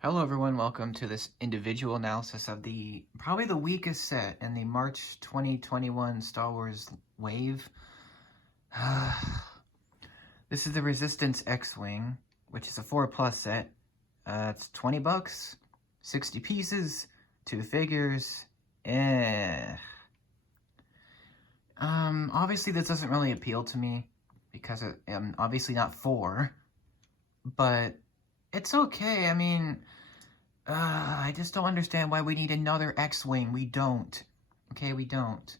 Hello everyone, welcome to this individual analysis of probably the weakest set in the March 2021 Star Wars wave. This is the Resistance X-Wing, which is a 4+ set. It's 20 bucks, 60 pieces, 2 figures. Obviously this doesn't really appeal to me because I'm obviously not 4, but it's okay. I mean, I just don't understand why we need another X-Wing. We don't. Okay, we don't.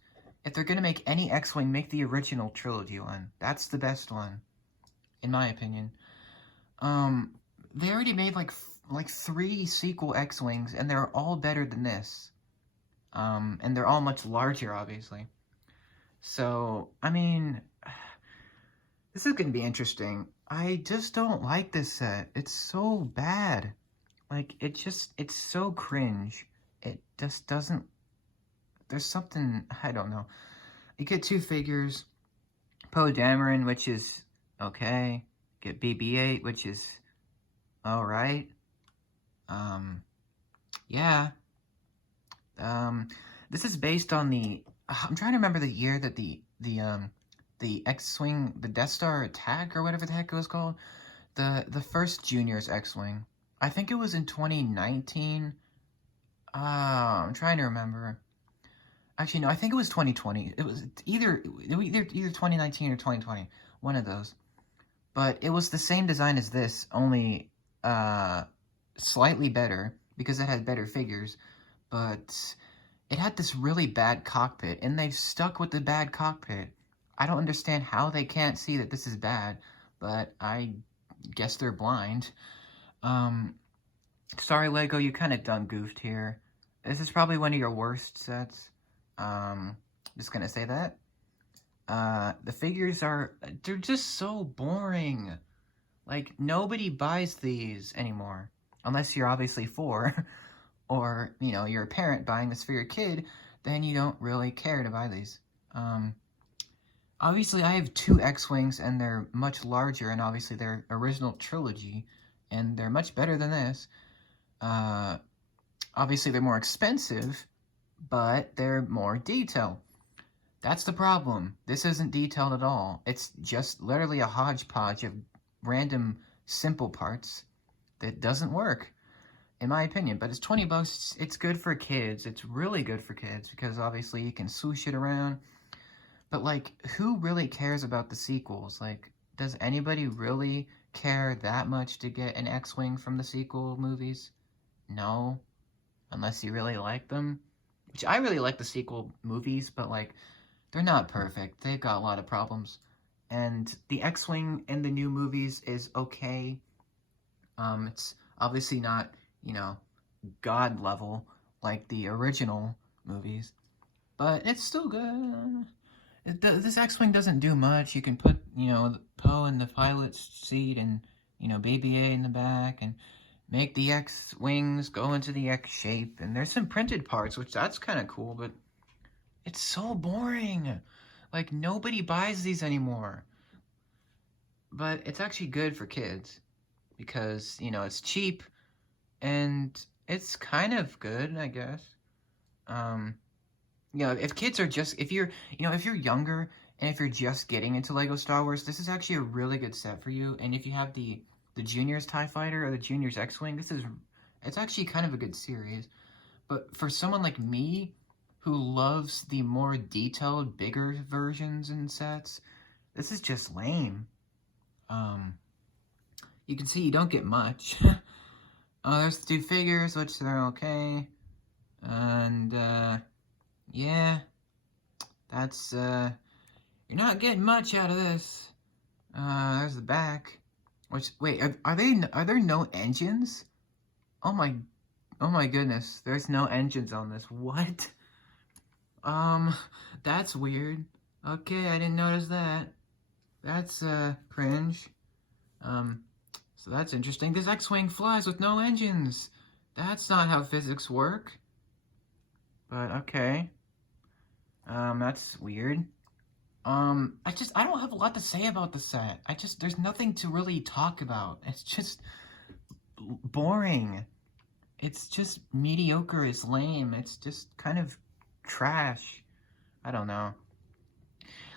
If they're gonna make any X-Wing, make the original trilogy one. That's the best one, in my opinion. They already made like 3 sequel X-Wings, and they're all better than this. And they're all much larger, obviously. So, I mean, this is gonna be interesting. I just don't like this set. It's so bad. Like, it's so cringe. It just doesn't, there's something, I don't know. You get 2 figures, Poe Dameron, which is okay. Get BB-8, which is alright. Yeah. This is based on I'm trying to remember the year that the X-Wing, the Death Star attack, or whatever the heck it was called. The first Junior's X-Wing. I think it was in 2019. I'm trying to remember. Actually, no, I think it was 2020. It was either 2019 or 2020. One of those. But it was the same design as this, only slightly better, because it had better figures. But it had this really bad cockpit, and they've stuck with the bad cockpit. I don't understand how they can't see that this is bad, but I guess they're blind. Sorry, Lego, you kind of done goofed here. This is probably one of your worst sets. Just gonna say that. The figures they're just so boring. Like, nobody buys these anymore. Unless you're obviously 4, or, you're a parent buying this for your kid, then you don't really care to buy these. Obviously, I have 2 X-Wings, and they're much larger, and obviously they're original trilogy, and they're much better than this. Obviously they're more expensive, but they're more detailed. That's the problem. This isn't detailed at all. It's just literally a hodgepodge of random simple parts that doesn't work, in my opinion. But it's 20 bucks. It's good for kids. It's really good for kids because obviously you can swoosh it around. But, like, who really cares about the sequels? Like, does anybody really care that much to get an X-Wing from the sequel movies? No. Unless you really like them. Which, I really like the sequel movies, but, like, they're not perfect. They've got a lot of problems. And the X-Wing in the new movies is okay. It's obviously not, God level like the original movies. But it's still good. This X-Wing doesn't do much. You can put, Poe in the pilot's seat and, BB-8 in the back and make the X-Wings go into the X shape. And there's some printed parts, which that's kind of cool, but it's so boring. Like, nobody buys these anymore. But it's actually good for kids because, it's cheap and it's kind of good, I guess. If kids are if you're younger and if you're just getting into Lego Star Wars, this is actually a really good set for you. And if you have the Junior's TIE Fighter or the Junior's X-Wing, it's actually kind of a good series. But for someone like me, who loves the more detailed, bigger versions and sets, this is just lame. You can see you don't get much. There's the 2 figures, which they're okay. And, yeah, that's, you're not getting much out of this. There's the back. Which, wait, are there no engines? Oh my goodness, there's no engines on this. What? That's weird. Okay, I didn't notice that. That's, cringe. So that's interesting. This X-Wing flies with no engines. That's not how physics work. But, okay. That's weird. I don't have a lot to say about the set. There's nothing to really talk about. It's just boring. It's just mediocre. It's lame. It's just kind of trash. I don't know.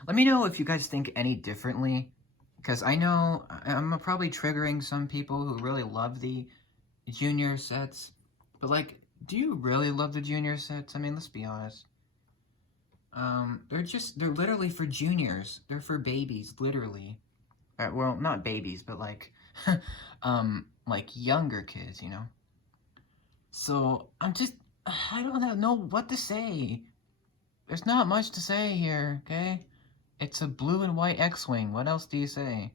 Let me know if you guys think any differently, because I know I'm probably triggering some people who really love the junior sets, but like, do you really love the junior sets? I mean, let's be honest. They're literally for juniors. They're for babies, literally. Well, not babies, but like younger kids, you know? So, I don't know what to say. There's not much to say here, okay? It's a blue and white X-Wing. What else do you say?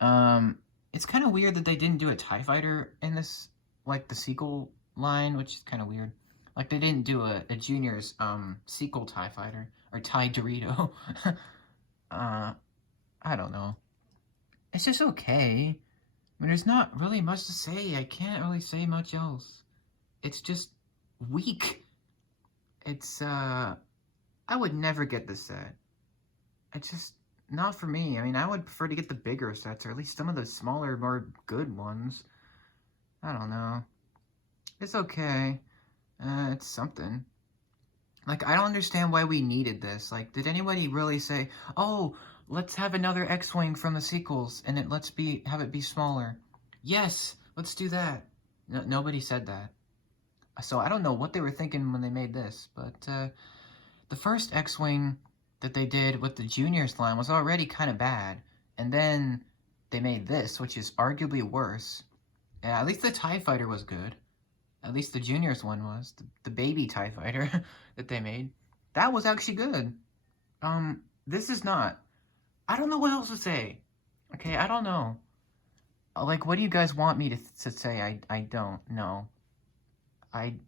It's kind of weird that they didn't do a TIE Fighter in this, like, the sequel line, which is kind of weird. Like, they didn't do a Junior's, sequel TIE Fighter, or TIE Dorito. I don't know. It's just okay. I mean, there's not really much to say. I can't really say much else. It's just weak. I would never get this set. It's just not for me. I mean, I would prefer to get the bigger sets, or at least some of the smaller, more good ones. I don't know. It's okay. It's something. Like, I don't understand why we needed this. Like, did anybody really say, oh, let's have another X-Wing from the sequels, and have it be smaller? Yes, let's do that. No, nobody said that. So I don't know what they were thinking when they made this, but the first X-Wing that they did with the juniors line was already kind of bad, and then they made this, which is arguably worse. Yeah, at least the TIE Fighter was good. At least the juniors one was. The baby TIE Fighter that they made. That was actually good. This is not. I don't know what else to say. Okay, I don't know. Like, what do you guys want me to say? I don't know.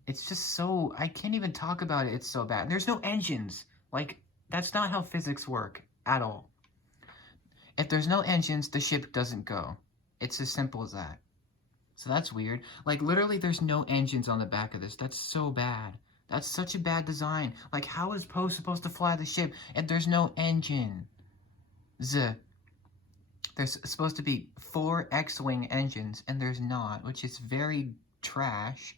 It's just so, I can't even talk about it. It's so bad. There's no engines. Like, that's not how physics work at all. If there's no engines, the ship doesn't go. It's as simple as that. So that's weird. Like, literally, there's no engines on the back of this. That's so bad. That's such a bad design. Like, how is Poe supposed to fly the ship if there's no engine? There's supposed to be 4 X-Wing engines, and there's not, which is very trash.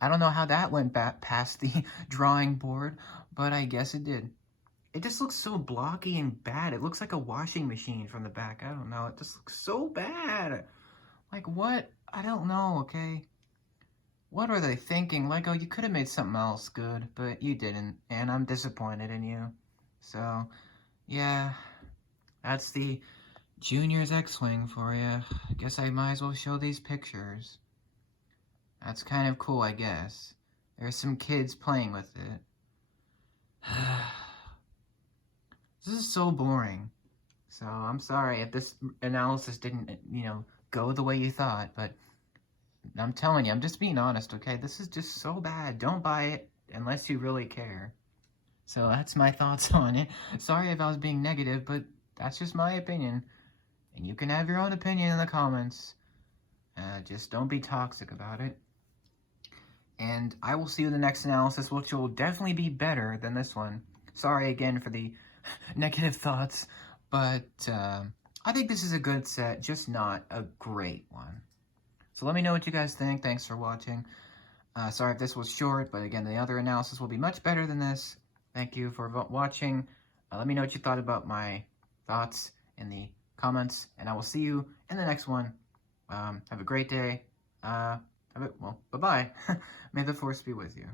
I don't know how that went back past the drawing board, but I guess it did. It just looks so blocky and bad. It looks like a washing machine from the back. I don't know. It just looks so bad. Like, what? I don't know, okay? What are they thinking? Like, oh, you could have made something else good, but you didn't, and I'm disappointed in you. So, yeah, that's the Junior's X-Wing for you. I guess I might as well show these pictures. That's kind of cool, I guess. There's some kids playing with it. This is so boring. So, I'm sorry if this analysis didn't, go the way you thought, but I'm telling you, I'm just being honest, okay? This is just so bad. Don't buy it unless you really care. So, that's my thoughts on it. Sorry if I was being negative, but that's just my opinion. And you can have your own opinion in the comments. Just don't be toxic about it. And I will see you in the next analysis, which will definitely be better than this one. Sorry again for the negative thoughts, but I think this is a good set, just not a great one. So let me know what you guys think. Thanks for watching. Sorry if this was short, but again, the other analysis will be much better than this. Thank you for watching. Let me know what you thought about my thoughts in the comments, and I will see you in the next one. Have a great day. Bye-bye. May the Force be with you.